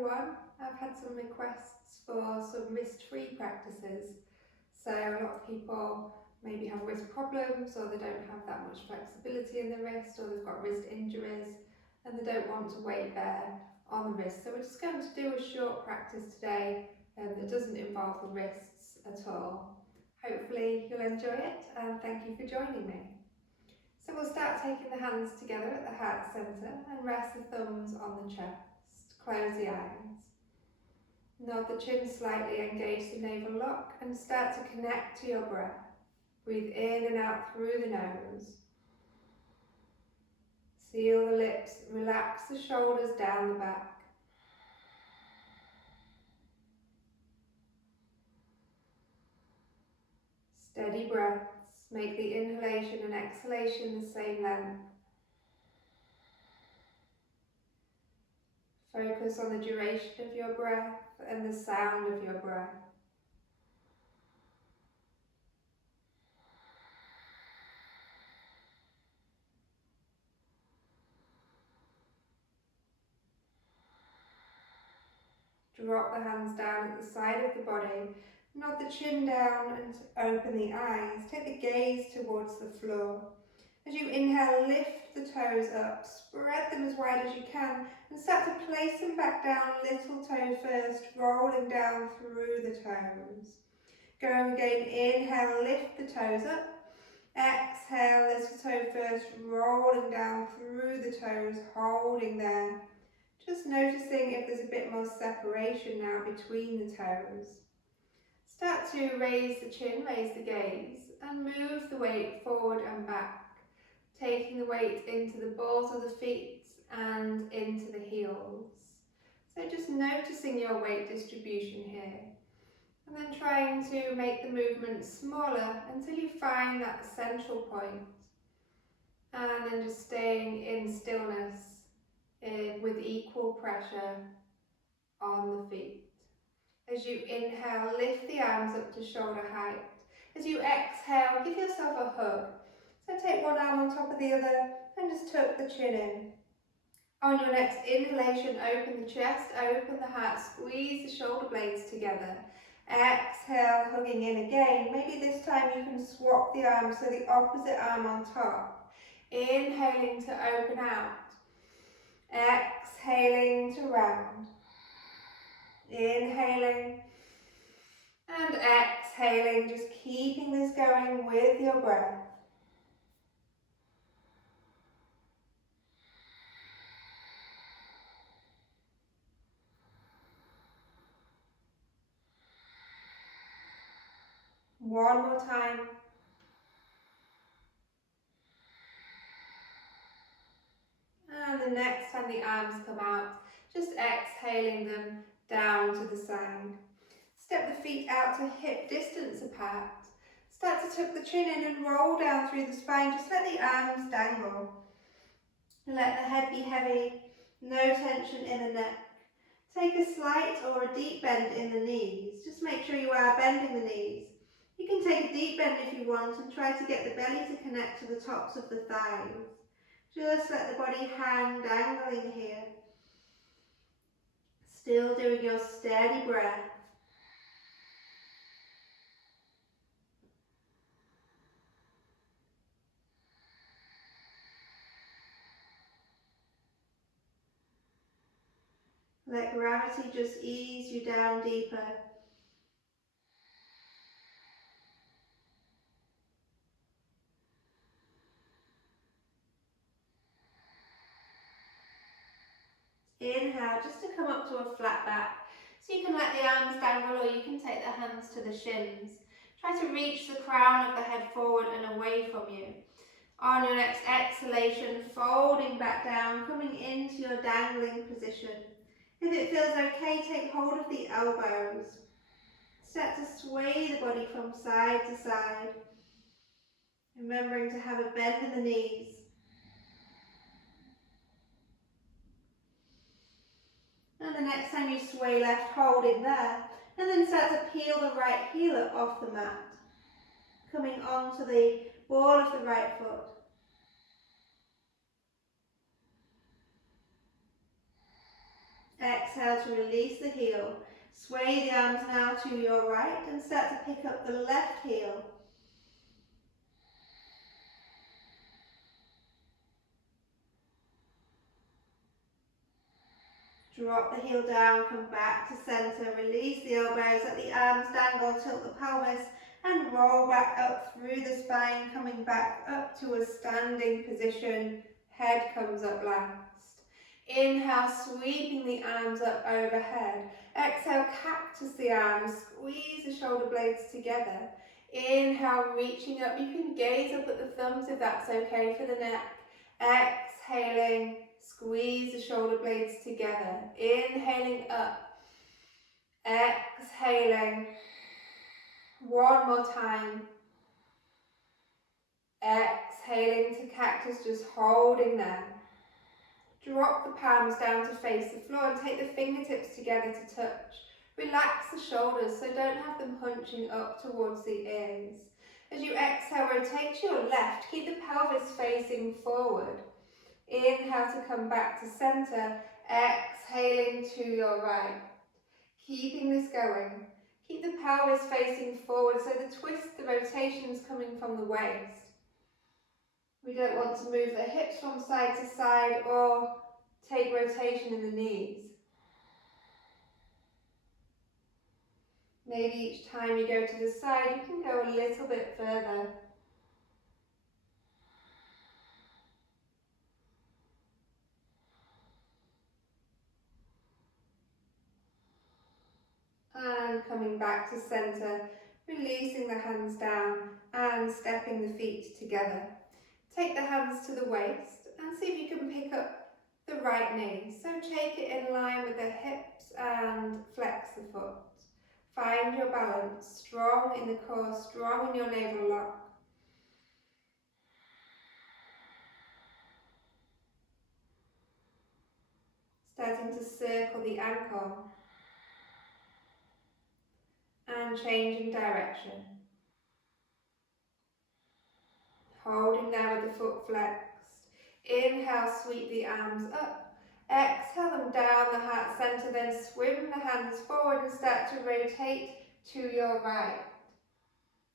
everyone. I've had some requests for some wrist-free practices. So a lot of people maybe have wrist problems, or they don't have that much flexibility in the wrist, or they've got wrist injuries and they don't want to weight bear on the wrist. So we're just going to do a short practice today that doesn't involve the wrists at all. Hopefully you'll enjoy it, and thank you for joining me. So we'll start taking the hands together at the heart centre and rest the thumbs on the chest. Close the eyes. Nod the chin slightly, engage the navel lock and start to connect to your breath. Breathe in and out through the nose. Seal the lips, relax the shoulders down the back. Steady breaths. Make the inhalation and exhalation the same length. Focus on the duration of your breath and the sound of your breath. Drop the hands down at the side of the body. Nod the chin down and open the eyes. Take the gaze towards the floor. As you inhale, lift the toes up, spread them as wide as you can, and start to place them back down, little toe first, rolling down through the toes. Going again, inhale, lift the toes up. Exhale, little toe first, rolling down through the toes, holding there. Just noticing if there's a bit more separation now between the toes. Start to raise the chin, raise the gaze, and move the weight forward and back, taking the weight into the balls of the feet and into the heels. So just noticing your weight distribution here, and then trying to make the movement smaller until you find that central point, and then just staying in stillness with equal pressure on the feet. As you inhale, lift the arms up to shoulder height. As you exhale, give yourself a hug. So take one arm on top of the other and just tuck the chin in. On your next inhalation, open the chest, open the heart, squeeze the shoulder blades together. Exhale, hugging in again. Maybe this time you can swap the arms, so the opposite arm on top. Inhaling to open out. Exhaling to round. Inhaling and exhaling, just keeping this going with your breath. One more time. And the next time the arms come out, just exhaling them down to the side. Step the feet out to hip distance apart. Start to tuck the chin in and roll down through the spine. Just let the arms dangle. Let the head be heavy, no tension in the neck. Take a slight or a deep bend in the knees. Just make sure you are bending the knees. You can take a deep bend if you want and try to get the belly to connect to the tops of the thighs. Just let the body hang dangling here. Still doing your steady breath. Let gravity just ease you down deeper. Inhale, just to come up to a flat back. So you can let the arms dangle, or you can take the hands to the shins. Try to reach the crown of the head forward and away from you. On your next exhalation, folding back down, coming into your dangling position. If it feels okay, take hold of the elbows. Start to sway the body from side to side. Remembering to have a bend in the knees. And the next time you sway left, holding there. And then start to peel the right heel up off the mat. Coming onto the ball of the right foot. exhale to release the heel. Sway the arms now to your right and start to pick up the left heel. Drop the heel down, come back to center, release the elbows, let the arms dangle, tilt the pelvis and roll back up through the spine, coming back up to a standing position. Head comes up last. Inhale, sweeping the arms up overhead. Exhale, cactus the arms, squeeze the shoulder blades together. Inhale, reaching up. You can gaze up at the thumbs if that's okay for the neck. Exhaling, squeeze the shoulder blades together. Inhaling up. Exhaling. One more time. Exhaling to cactus, just holding there. Drop the palms down to face the floor and take the fingertips together to touch. Relax the shoulders so don't have them hunching up towards the ears. As you exhale, rotate to your left. Keep the pelvis facing forward. Inhale to come back to center. Exhaling to your right. Keeping this going. Keep the pelvis facing forward so the twist, the rotation is coming from the waist. We don't want to move the hips from side to side or take rotation in the knees. Maybe each time you go to the side, you can go a little bit further. And coming back to center, releasing the hands down and stepping the feet together. Take the hands to the waist and see if you can pick up the right knee. So take it in line with the hips and flex the foot. Find your balance, strong in the core, strong in your navel lock. Starting to circle the ankle and changing direction. Holding there with the foot flexed. Inhale, sweep the arms up. Exhale them down the heart center, then swim the hands forward and start to rotate to your right.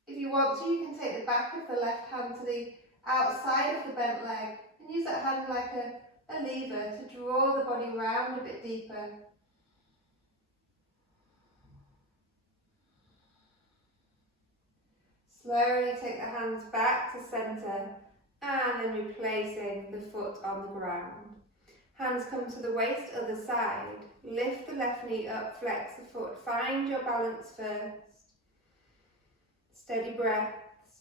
If you want to, you can take the back of the left hand to the outside of the bent leg and use that hand like a lever to draw the body round a bit deeper. Slowly take the hands back to center and then replacing the foot on the ground. Hands come to the waist, other side. Lift the left knee up, flex the foot. Find your balance first. Steady breaths,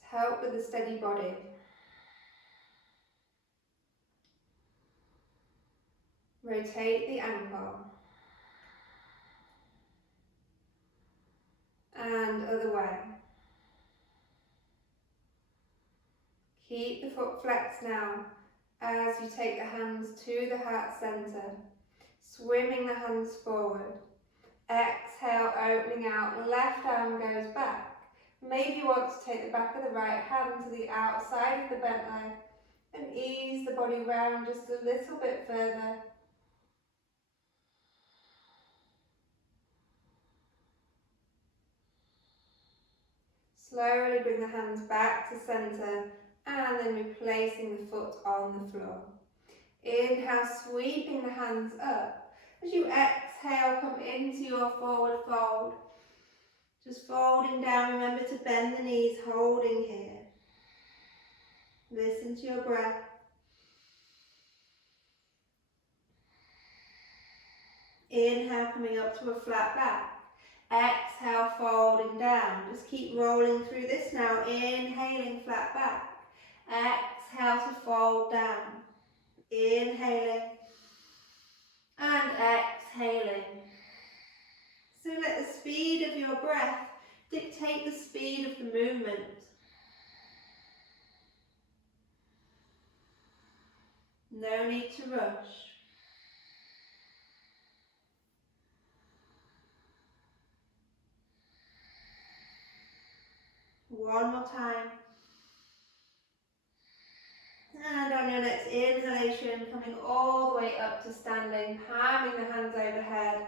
help with the steady body. Rotate the ankle. And other way. Keep the foot flexed now as you take the hands to the heart center, swimming the hands forward. Exhale, opening out, left arm goes back. Maybe you want to take the back of the right hand to the outside of the bent leg and ease the body round just a little bit further. Slowly bring the hands back to center and then replacing the foot on the floor. Inhale, sweeping the hands up. As you exhale, come into your forward fold. Just folding down, remember to bend the knees, holding here. Listen to your breath. Inhale, coming up to a flat back. Exhale, folding down. Just keep rolling through this now. Inhaling, flat back. Exhale to fold down. Inhaling and exhaling. So let the speed of your breath dictate the speed of the movement. No need to rush. One more time. And on your next inhalation, coming all the way up to standing, palming the hands overhead,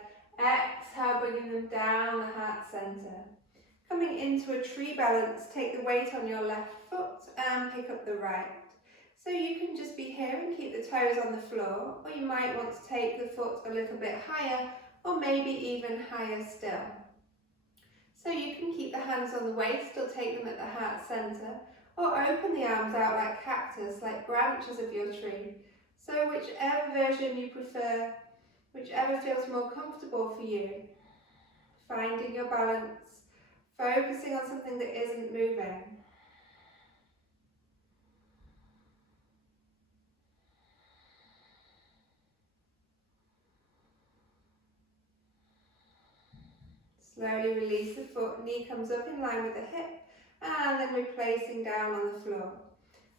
centre. Coming into a tree balance, take the weight on your left foot and pick up the right. So you can just be here and keep the toes on the floor, or you might want to take the foot a little bit higher, or maybe even higher still. So you can keep the hands on the waist or take them at the heart centre, or open the arms out like cactus, like branches of your tree. So whichever version you prefer, whichever feels more comfortable for you. Finding your balance, focusing on something that isn't moving. Slowly release the foot, knee comes up in line with the hip, and then replacing down on the floor.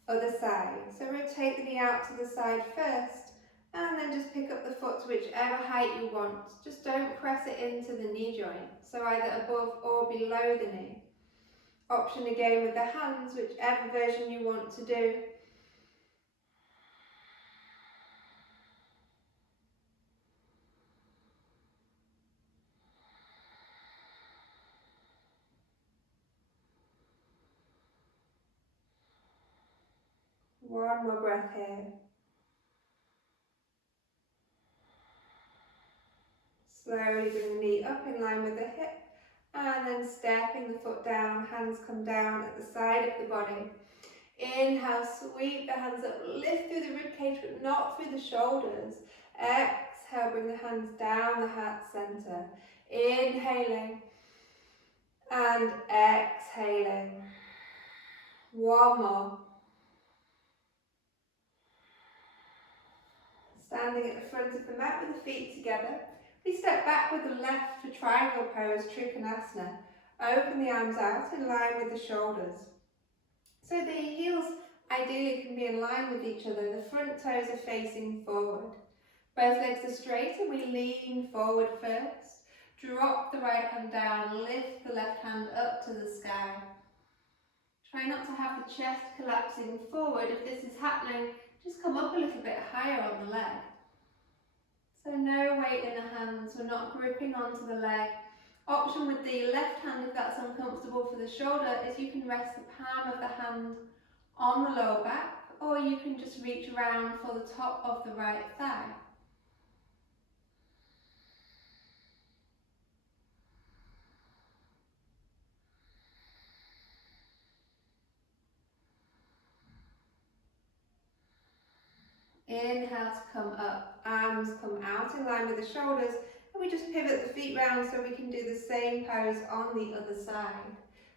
Other side. So rotate the knee out to the side first, and then just pick up the foot to whichever height you want. Just don't press it into the knee joint, so either above or below the knee. Option again with the hands, whichever version you want to do. One more breath here. Slowly bring the knee up in line with the hip, and then stepping the foot down, hands come down at the side of the body. Inhale, sweep the hands up, lift through the ribcage but not through the shoulders. Exhale, bring the hands down the heart centre. Inhaling and exhaling. One more. Standing at the front of the mat with the feet together. We step back with the left for triangle pose, Trikonasana. Open the arms out in line with the shoulders. So the heels ideally can be in line with each other. The front toes are facing forward. Both legs are straight and we lean forward first. Drop the right hand down, lift the left hand up to the sky. Try not to have the chest collapsing forward. If this is happening, just come up a little bit higher on the leg. So no weight in the hands, we're not gripping onto the leg. Option with the left hand, if that's uncomfortable for the shoulder, is you can rest the palm of the hand on the lower back, or you can just reach around for the top of the right thigh. Inhale to come up, arms come out in line with the shoulders, and we just pivot the feet round so we can do the same pose on the other side.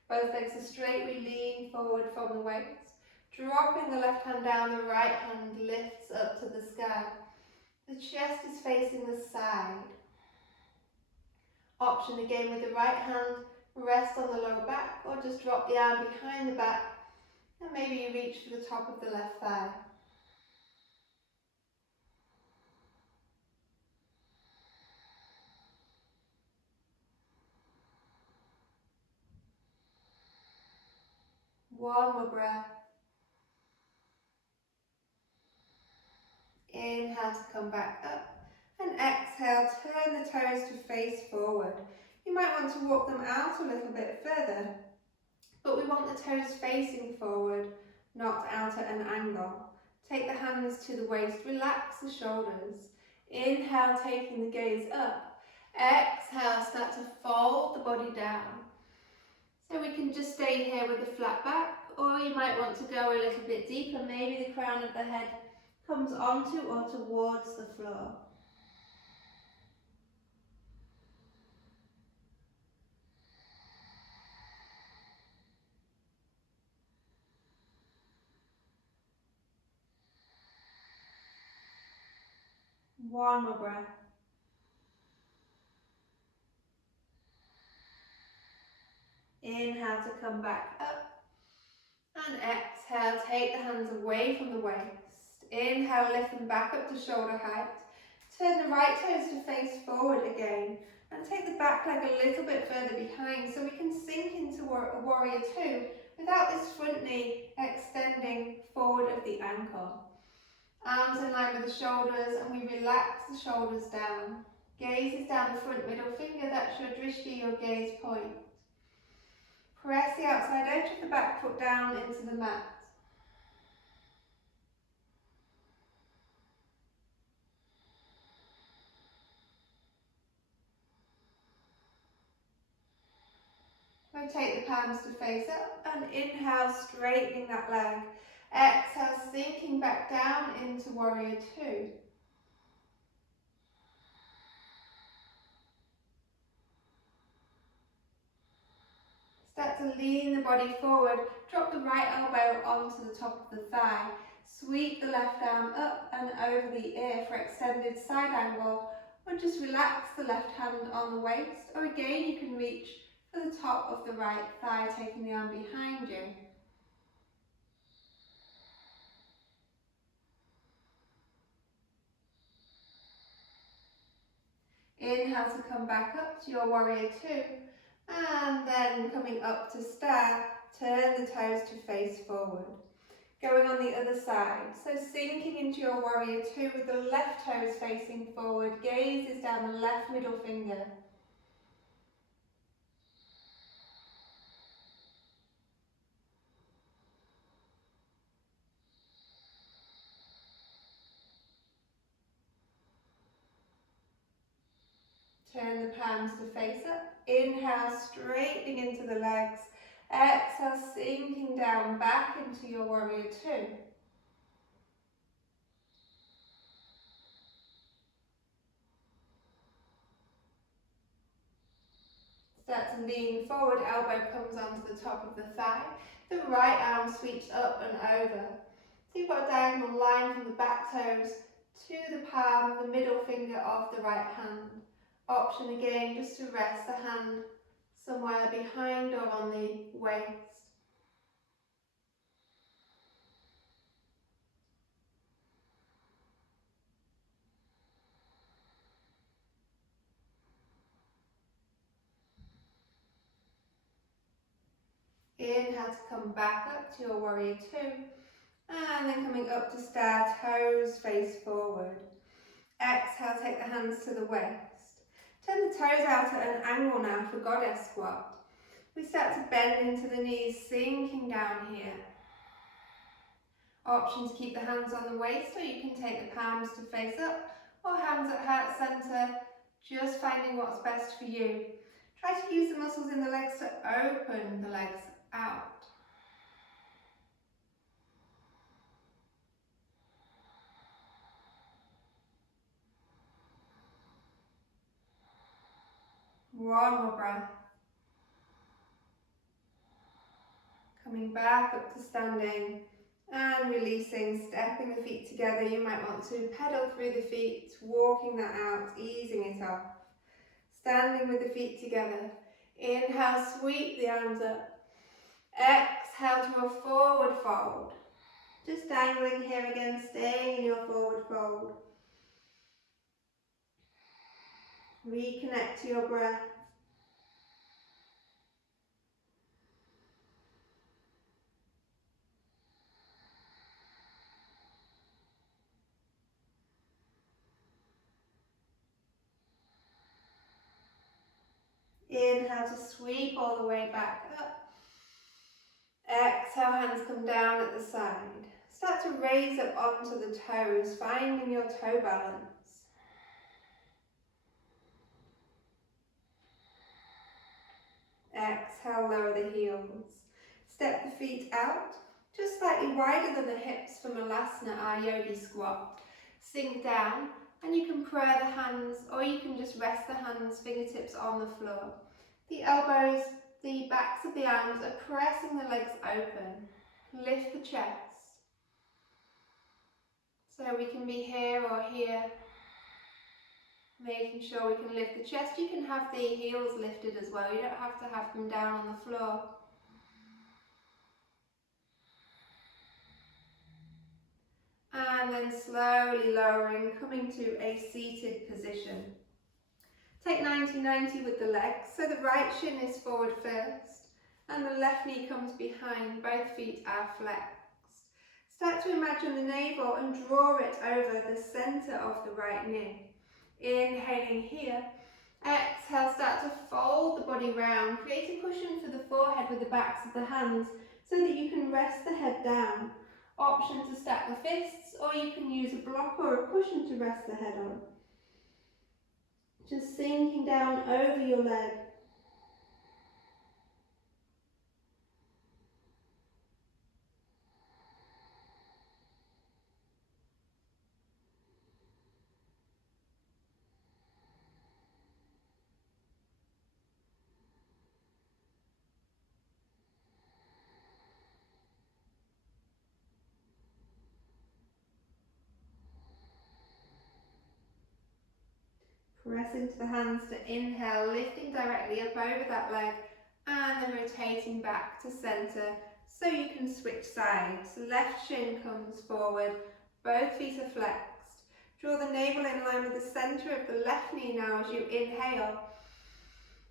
Both legs are straight, we lean forward from the waist. Dropping the left hand down, the right hand lifts up to the sky. The chest is facing the side. Option again with the right hand, rest on the lower back, or just drop the arm behind the back, and maybe you reach for the top of the left thigh. One more breath. Inhale to come back up, and exhale, turn the toes to face forward. You might want to walk them out a little bit further, but we want the toes facing forward, not out at an angle. Take the hands to the waist, relax the shoulders. Inhale, taking the gaze up. Exhale, start to fold the body down. So we can just stay here with a flat back, or you might want to go a little bit deeper. Maybe the crown of the head comes onto or towards the floor. One more breath. Inhale to come back up, and exhale, take the hands away from the waist. Inhale, lift them back up to shoulder height. Turn the right toes to face forward again, and take the back leg a little bit further behind so we can sink into a warrior two without this front knee extending forward of the ankle. Arms in line with the shoulders, and we relax the shoulders down. Gaze is down the front middle finger, that's your drishti, your gaze point. Press the outside edge of the back foot down into the mat. Rotate the palms to face up and inhale, straightening that leg. Exhale, sinking back down into warrior two. Start to lean the body forward. Drop the right elbow onto the top of the thigh. Sweep the left arm up and over the ear for extended side angle, or just relax the left hand on the waist, or again you can reach for the top of the right thigh, taking the arm behind you. Inhale to come back up to your warrior two, and then coming up to stare, turn the toes to face forward. Going on the other side, so sinking into your warrior two with the left toes facing forward, gaze is down the left middle finger. Turn the palms to face up. Inhale, straightening into the legs. Exhale, sinking down back into your warrior two. Start to lean forward, elbow comes onto the top of the thigh. The right arm sweeps up and over. So you've got a diagonal line from the back toes to the palm, the middle finger of the right hand. Option again, just to rest the hand somewhere behind or on the waist. Inhale to come back up to your warrior two, and then coming up to stare, toes face forward. Exhale, take the hands to the waist. Turn the toes out at an angle now for goddess squat. We start to bend into the knees, sinking down here. Option to keep the hands on the waist, or you can take the palms to face up, or hands at heart center, just finding what's best for you. Try to use the muscles in the legs to open the legs out. One more breath. Coming back up to standing and releasing, stepping the feet together. You might want to pedal through the feet, walking that out, easing it off. Standing with the feet together. Inhale, sweep the arms up. Exhale to a forward fold. Just dangling here again, staying in your forward fold. Reconnect to your breath. Inhale to sweep all the way back up. Exhale, hands come down at the side. Start to raise up onto the toes, finding your toe balance. Exhale, lower the heels. Step the feet out, just slightly wider than the hips for Malasana, our yogi squat. Sink down, and you can prayer the hands, or you can just rest the hands, fingertips on the floor. The elbows, the backs of the arms are pressing the legs open. Lift the chest. So we can be here or here. Making sure we can lift the chest. You can have the heels lifted as well. You don't have to have them down on the floor. And then slowly lowering, coming to a seated position. Take 90-90 with the legs, so the right shin is forward first, and the left knee comes behind, both feet are flexed. Start to imagine the navel and draw it over the centre of the right knee. Inhaling here. Exhale, start to fold the body round. Create a cushion for the forehead with the backs of the hands so that you can rest the head down. Option to stack the fists, or you can use a block or a cushion to rest the head on. Just sinking down over your leg. Press into the hands to inhale, lifting directly up over that leg and then rotating back to centre so you can switch sides. Left shin comes forward, both feet are flexed. Draw the navel in line with the centre of the left knee now as you inhale.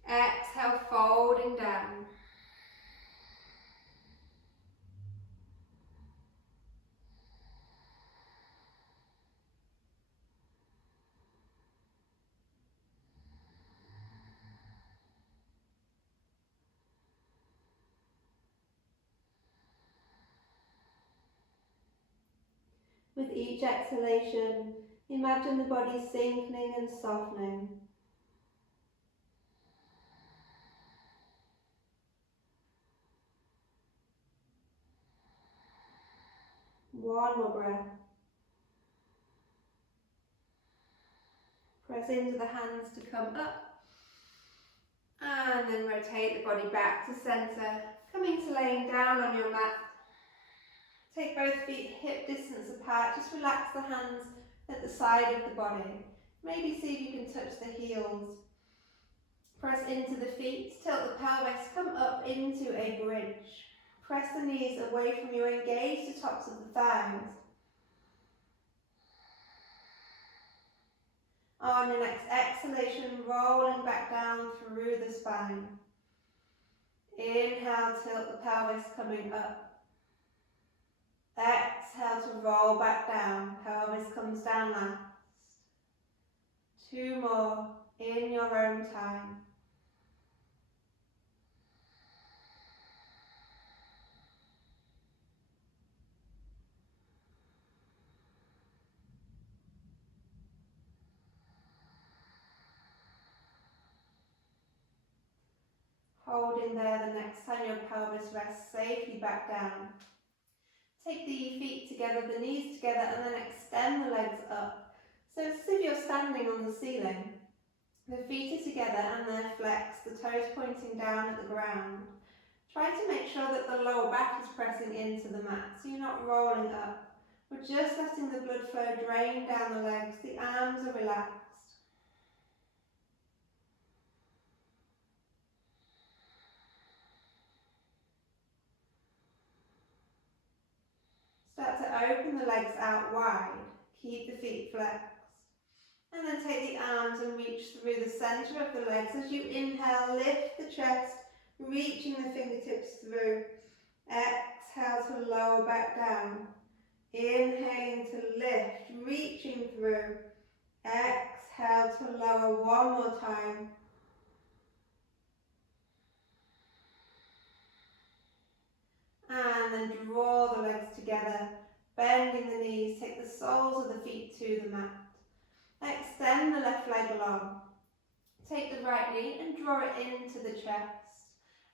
Exhale, folding down. With each exhalation, imagine the body sinking and softening. One more breath. Press into the hands to come up and then rotate the body back to centre, coming to laying down on your mat. Take both feet hip distance apart, just relax the hands at the side of the body. Maybe see if you can touch the heels. Press into the feet, tilt the pelvis, come up into a bridge. Press the knees away from you, engage the tops of the thighs. On your next exhalation, rolling back down through the spine. Inhale, tilt the pelvis, coming up. Exhale to roll back down, pelvis comes down last. 2 more in your own time. Holding there the next time your pelvis rests safely back down. Take the feet together, the knees together, and then extend the legs up. So it's as if you're standing on the ceiling. The feet are together and they're flexed, the toes pointing down at the ground. Try to make sure that the lower back is pressing into the mat, so you're not rolling up. We're just letting the blood flow drain down the legs, the arms are relaxed. Start to open the legs out wide, keep the feet flexed. And then take the arms and reach through the centre of the legs. As you inhale, lift the chest, reaching the fingertips through. Exhale to lower back down. Inhaling to lift, reaching through. Exhale to lower one more time. And then draw the legs together, bending the knees. Take the soles of the feet to the mat. Extend the left leg along. Take the right knee and draw it into the chest.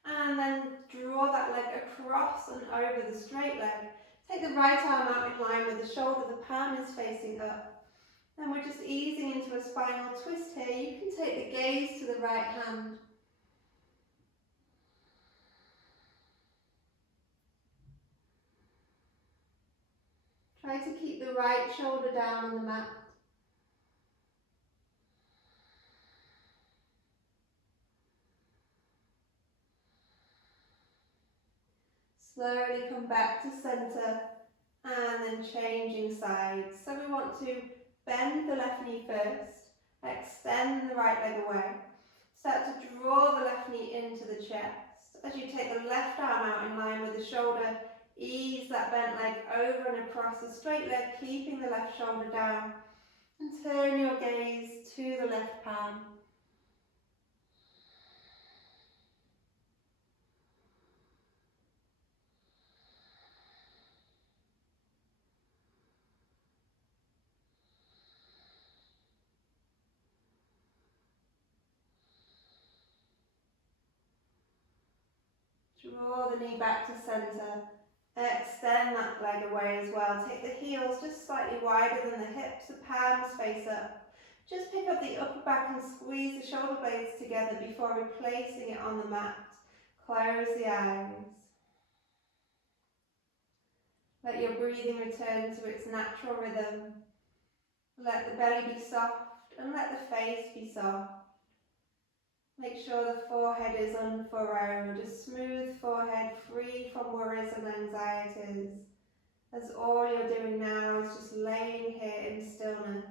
And then draw that leg across and over the straight leg. Take the right arm out in line with the shoulder, the palm is facing up. Then we're just easing into a spinal twist here. You can take the gaze to the right hand. Try to keep the right shoulder down on the mat. Slowly come back to centre and then changing sides. So we want to bend the left knee first, extend the right leg away. Start to draw the left knee into the chest. As you take the left arm out in line with the shoulder, ease that bent leg over and across the straight leg, keeping the left shoulder down. And turn your gaze to the left palm. Draw the knee back to centre. Extend that leg away as well. Take the heels just slightly wider than the hips, the palms face up. Just pick up the upper back and squeeze the shoulder blades together before replacing it on the mat. Close the eyes. Let your breathing return to its natural rhythm. Let the belly be soft and let the face be soft. Make sure the forehead is unfurrowed, a smooth forehead free from worries and anxieties, as all you're doing now is just laying here in stillness,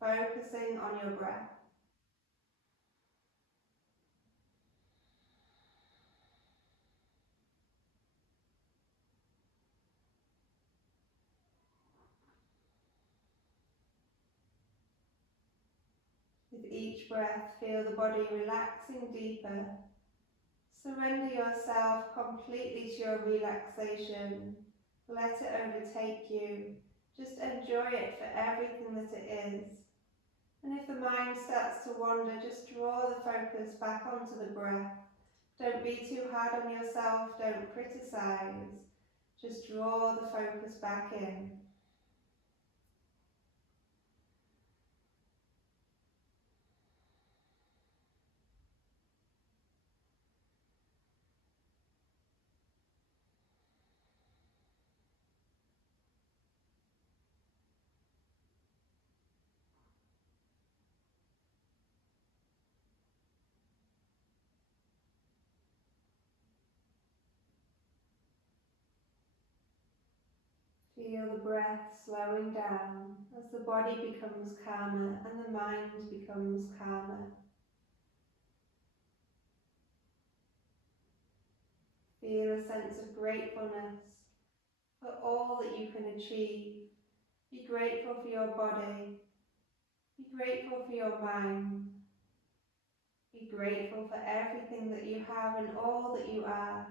focusing on your breath. With each breath, feel the body relaxing deeper. Surrender yourself completely to your relaxation. Let it overtake you. Just enjoy it for everything that it is. And if the mind starts to wander, just draw the focus back onto the breath. Don't be too hard on yourself, don't criticize. Just draw the focus back in. Feel the breath slowing down as the body becomes calmer and the mind becomes calmer. Feel a sense of gratefulness for all that you can achieve. Be grateful for your body. Be grateful for your mind. Be grateful for everything that you have and all that you are.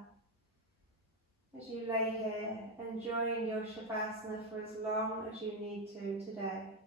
As you lay here, enjoying your Shavasana for as long as you need to today.